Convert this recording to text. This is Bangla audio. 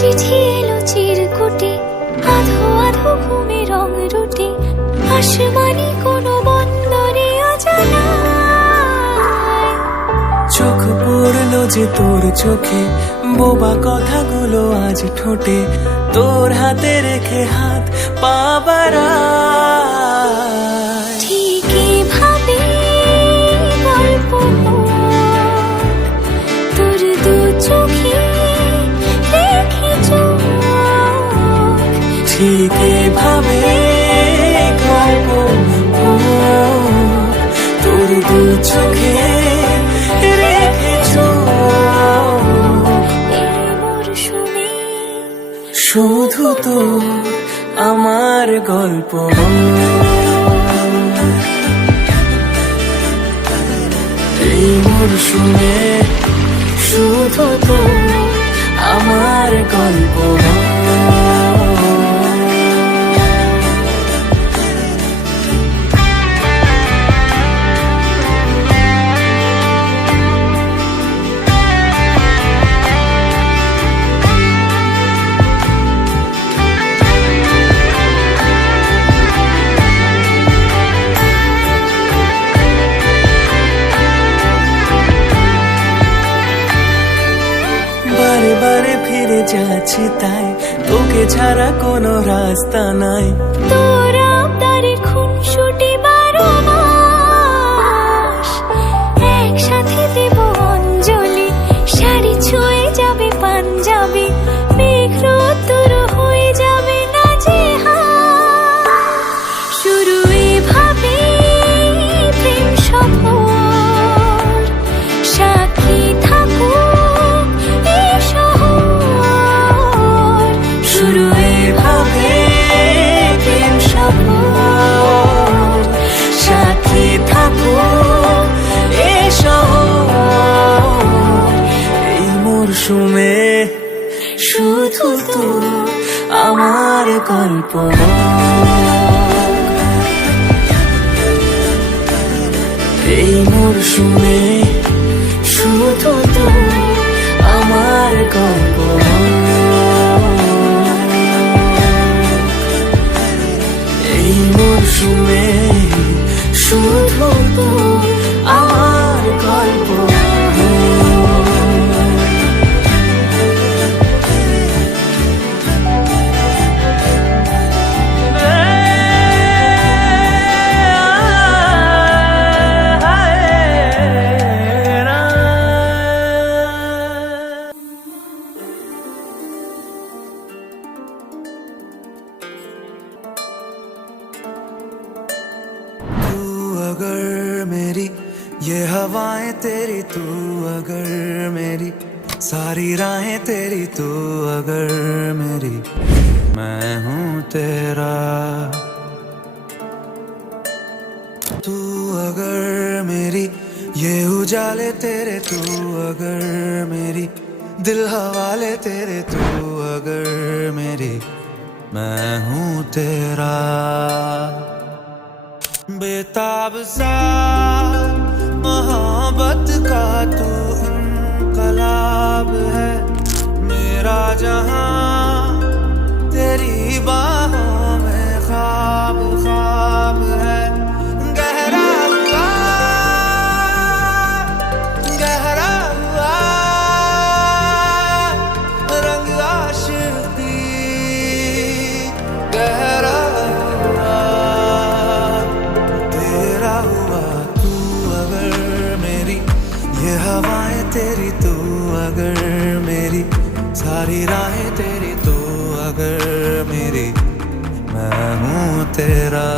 চিঠি এলো চিরকুটে, আধো আধো ঘুমে রং রুটে, আসমানি কোনো বন্দরে অজানায়। চোখ পড়লো যে তোর চোখে, বোবা কথাগুলো আজ ঠোঁটে, তোর হাতে রেখে হাত পা বাড়ায়। ঠিক এভাবে গল্প তোর দু চোখে রেখে চোখ, ঠিক এভাবে গল্প তোর দু চোখে রেখে চোখ। এই মরশুমে শুধু তো আমার গল্প, এই মরশুমে শুধু তো আমার গল্প। বারে বারে ফিরে যাচ্ছি তাই, তোকে ছাড়া কোনো রাস্তা নাই। তোর আবদারে খুনসুটি 12 মাস, একসাথে দেব অঞ্জলি, শাড়ি ছুঁয়ে যাবে পাঞ্জাবি, মেঘ রোদ্দুর হয়ে যাবে নাজেহাল। শুরু এভাবে প্রেম সফর, সাক্ষী থাকুক এই শহর। শুরু এভাবে প্রেম সফর, সাথী থাকুক এ শহর। এই মরশুমে শুধু তো আমার গল্প, এই মরশুমে শুধু তো আমার গল্প, এই মরশুমে শুধু তো আমার গল্প। अगर मेरी ये हवाएं तेरी, तू अगर मेरी सारी राहें तेरी, तू अगर मेरी मैं हूँ तेरा। तू अगर मेरी ये उजाले तेरे, तू अगर मेरी दिल हवाले तेरे, तू अगर मेरी मैं हूँ तेरा। बेताब सा मोहब्बत का तू इनकलाब है, मेरा जहां तेरी बाहों में ख्वाब ख्वाब है। गहरा हुआ रंग आशिकी, गहरा हवाएं तेरी, तू अगर मेरी सारी राहें तेरी, तू अगर मेरी मैं हूँ तेरा।